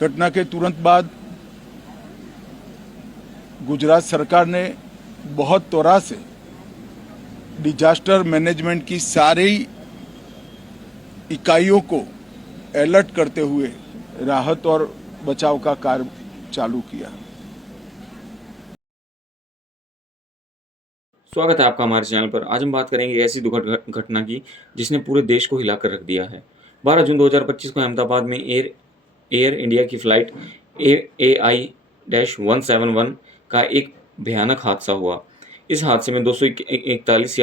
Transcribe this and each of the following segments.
घटना के तुरंत बाद गुजरात सरकार ने बहुत त्वरा से डिजास्टर मैनेजमेंट की सारी इकाइयों को अलर्ट करते हुए राहत और बचाव का कार्य चालू किया। स्वागत है आपका हमारे चैनल पर। आज हम बात करेंगे ऐसी दुखद घटना की जिसने पूरे देश को हिलाकर रख दिया है। 12 जून 2025 को अहमदाबाद में एयर इंडिया की फ्लाइट AI-171 का एक भयानक हादसा हुआ। इस हादसे में 241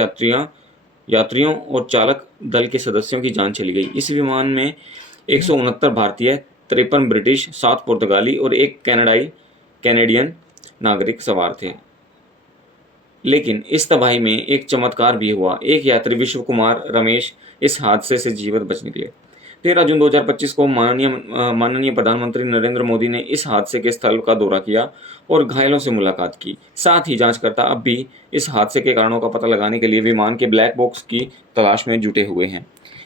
यात्रियों और चालक दल के सदस्यों की जान चली गई। इस विमान में 169 भारतीय, 53 ब्रिटिश, 7 पुर्तगाली और एक कैनेडियन नागरिक सवार थे। लेकिन इस तबाही में एक चमत्कार भी हुआ। एक यात्री विश्व कुमार रमेश इस हादसे से जीवित बच निकले। 13 जून 2025 को माननीय प्रधानमंत्री नरेंद्र मोदी ने इस हादसे के स्थल का दौरा किया और घायलों से मुलाकात की। साथ ही जांचकर्ता अब भी इस हादसे के कारणों का पता लगाने के लिए विमान के ब्लैक बॉक्स की तलाश में जुटे हुए हैं।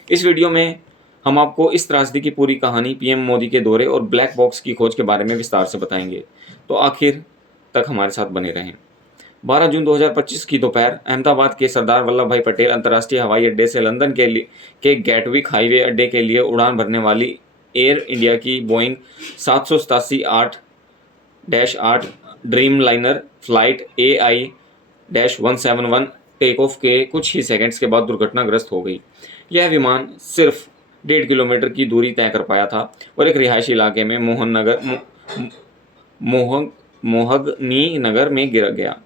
इस वीडियो में हम आपको इस त्रासदी की पूरी कहानी, पीएम मोदी के दौरे और ब्लैक बॉक्स की खोज के बारे में विस्तार से बताएंगे, तो आखिर तक हमारे साथ बने रहें। 12 जून 2025 की दोपहर अहमदाबाद के सरदार वल्लभ भाई पटेल अंतर्राष्ट्रीय हवाई अड्डे से लंदन के गेटविक हाईवे अड्डे के लिए उड़ान भरने वाली एयर इंडिया की Boeing 787-8 Dreamliner flight AI-171 take off के कुछ ही सेकंड्स के बाद दुर्घटनाग्रस्त हो गई। यह विमान सिर्फ 1.5 किलोमीटर की दूरी तय कर पाया था और एक रिहायशी इलाके में मोहगनी नगर में गिर गया।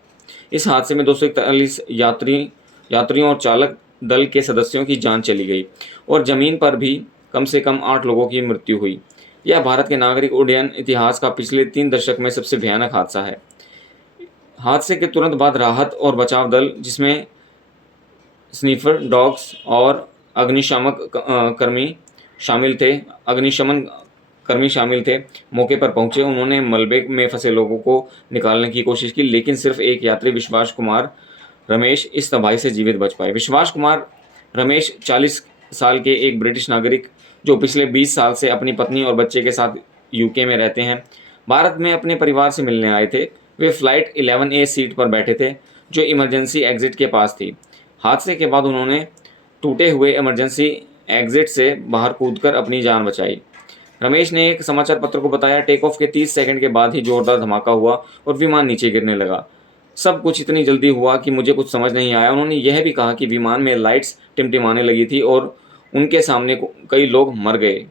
इस हादसे में 241 यात्रियों और चालक दल के सदस्यों की जान चली गई और जमीन पर भी कम से कम 8 लोगों की मृत्यु हुई। यह भारत के नागरिक उड्डयन इतिहास का पिछले 3 दशक में सबसे भयानक हादसा है। हादसे के तुरंत बाद राहत और बचाव दल, जिसमें स्नीफर डॉग्स और अग्निशमन कर्मी शामिल थे, मौके पर पहुंचे। उन्होंने मलबे में फंसे लोगों को निकालने की कोशिश की, लेकिन सिर्फ एक यात्री विश्वास कुमार रमेश इस तबाही से जीवित बच पाए। विश्वास कुमार रमेश 40 साल के एक ब्रिटिश नागरिक जो पिछले 20 साल से अपनी पत्नी और बच्चे के साथ यूके में रहते हैं, भारत में अपने परिवार से मिलने आए थे। वे फ्लाइट 11A सीट पर बैठे थे जो इमरजेंसी एग्जिट के पास थी। हादसे के बाद उन्होंने टूटे हुए इमरजेंसी एग्जिट से बाहर कूदकर अपनी जान बचाई। रमेश ने एक समाचार पत्र को बताया, टेक ऑफ के 30 सेकंड के बाद ही जोरदार धमाका हुआ और विमान नीचे गिरने लगा। सब कुछ इतनी जल्दी हुआ कि मुझे कुछ समझ नहीं आया। उन्होंने यह भी कहा कि विमान में लाइट्स टिमटिमाने लगी थी और उनके सामने कई लोग मर गए।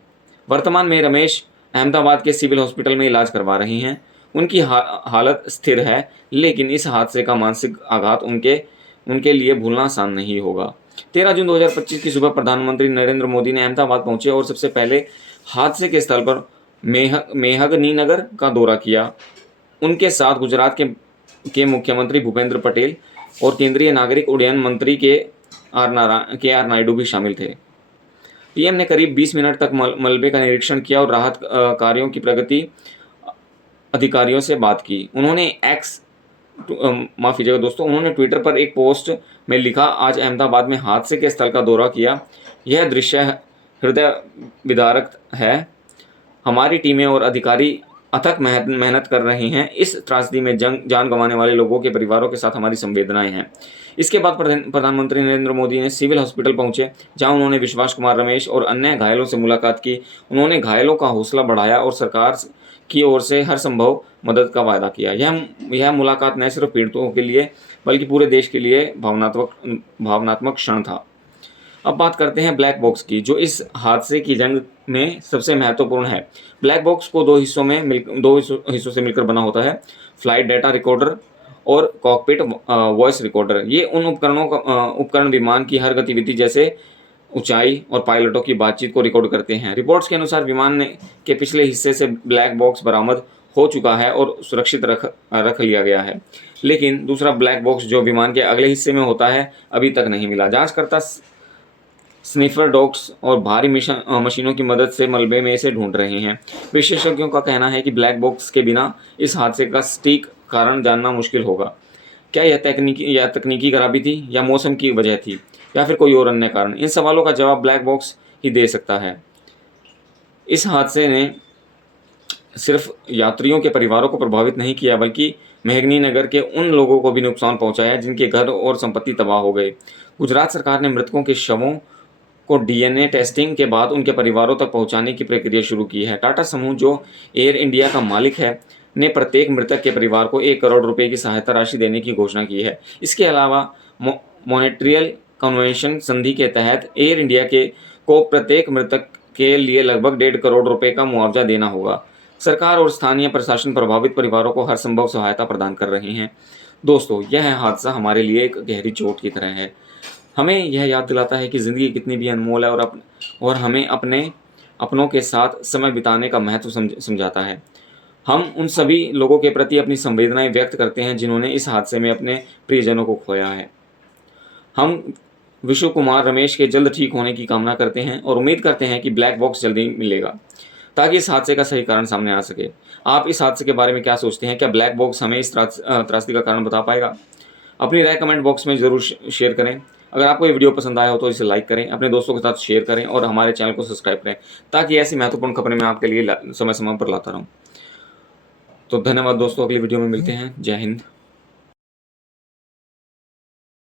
वर्तमान में रमेश अहमदाबाद के सिविल हॉस्पिटल में इलाज करवा रही हैं। उनकी हालत स्थिर है, लेकिन इस हादसे का मानसिक आघात उनके लिए भूलना आसान नहीं होगा। 13 जून 2025 की सुबह प्रधानमंत्री नरेंद्र मोदी ने अहमदाबाद पहुंचे और सबसे पहले हादसे के स्थल पर मेहगनी नगर का दौरा किया। उनके साथ गुजरात के मुख्यमंत्री भूपेंद्र पटेल और केंद्रीय नागरिक उड्डयन मंत्री के आर नायडू भी शामिल थे। पीएम ने करीब 20 मिनट तक मलबे का निरीक्षण किया और राहत कार्यों की प्रगति अधिकारियों से बात की। उन्होंने ट्विटर पर एक पोस्ट में लिखा, आज अहमदाबाद में हादसे के स्थल का दौरा किया। यह दृश्य हृदय विदारक है। हमारी टीमें और अधिकारी अथक मेहनत कर रहे हैं। इस त्रासदी में जान गंवाने वाले लोगों के परिवारों के साथ हमारी संवेदनाएं हैं। इसके बाद प्रधानमंत्री नरेंद्र मोदी ने सिविल हॉस्पिटल पहुंचे, जहां उन्होंने विश्वास कुमार रमेश और अन्य घायलों से मुलाकात की। उन्होंने घायलों का हौसला बढ़ाया और सरकार की ओर से हर संभव मदद का वायदा किया। यह मुलाकात न सिर्फ पीड़ितों के लिए बल्कि पूरे देश के लिए भावनात्मक क्षण था। अब बात करते हैं ब्लैक बॉक्स की, जो इस हादसे की जंग में सबसे महत्वपूर्ण है। ब्लैक बॉक्स को दो हिस्सों से मिलकर बना होता है, फ्लाइट डाटा रिकॉर्डर और कॉकपिट वॉइस रिकॉर्डर। ये उन उपकरण विमान की हर गतिविधि, जैसे ऊंचाई और पायलटों की बातचीत को रिकॉर्ड करते हैं। रिपोर्ट्स के अनुसार विमान के पिछले हिस्से से ब्लैक बॉक्स बरामद हो चुका है और सुरक्षित रख लिया गया है, लेकिन दूसरा ब्लैक बॉक्स जो विमान के अगले हिस्से में होता है अभी तक नहीं मिला। जांचकर्ता स्निफर डॉग्स और भारी मशीनों की मदद से मलबे में इसे ढूंढ रहे हैं। विशेषज्ञों का कहना है कि ब्लैक बॉक्स के बिना इस हादसे का सटीक कारण जानना मुश्किल होगा। क्या यह तकनीकी खराबी थी, या मौसम की वजह थी, या फिर कोई और अन्य कारण? इन सवालों का जवाब ब्लैक बॉक्स ही दे सकता है। इस हादसे ने सिर्फ यात्रियों के परिवारों को प्रभावित नहीं किया बल्कि मेहगनी नगर के उन लोगों को भी नुकसान पहुंचाया जिनके घर और संपत्ति तबाह हो गए। गुजरात सरकार ने मृतकों के शवों को डीएनए टेस्टिंग के बाद उनके परिवारों तक पहुंचाने की प्रक्रिया शुरू की है। टाटा समूह, जो एयर इंडिया का मालिक है, ने प्रत्येक मृतक के परिवार को 1 करोड़ रुपए की सहायता राशि देने की घोषणा की है। इसके अलावा मॉन्ट्रियल कन्वेंशन संधि के तहत एयर इंडिया को प्रत्येक मृतक के लिए लगभग 1.5 करोड़ रुपए का मुआवजा देना होगा। सरकार और स्थानीय प्रशासन प्रभावित परिवारों को हर संभव सहायता प्रदान कर रहे हैं। दोस्तों, यह हादसा हमारे लिए एक गहरी चोट की तरह है। हमें यह याद दिलाता है कि ज़िंदगी कितनी भी अनमोल है और हमें अपनों के साथ समय बिताने का महत्व समझाता है। हम उन सभी लोगों के प्रति अपनी संवेदनाएं व्यक्त करते हैं जिन्होंने इस हादसे में अपने प्रियजनों को खोया है। हम विशु कुमार रमेश के जल्द ठीक होने की कामना करते हैं और उम्मीद करते हैं कि ब्लैक बॉक्स जल्दी मिलेगा ताकि इस हादसे का सही कारण सामने आ सके। आप इस हादसे के बारे में क्या सोचते हैं? क्या ब्लैक बॉक्स हमें इस त्रासदी का कारण बता पाएगा? अपनी राय कमेंट बॉक्स में ज़रूर शेयर करें। अगर आपको ये वीडियो पसंद आया हो तो इसे लाइक करें, अपने दोस्तों के साथ शेयर करें और हमारे चैनल को सब्सक्राइब करें ताकि ऐसी महत्वपूर्ण खबरें मैं आपके लिए समय समय पर लाता रहूँ। तो धन्यवाद दोस्तों, अगली वीडियो में मिलते हैं। जय हिंद।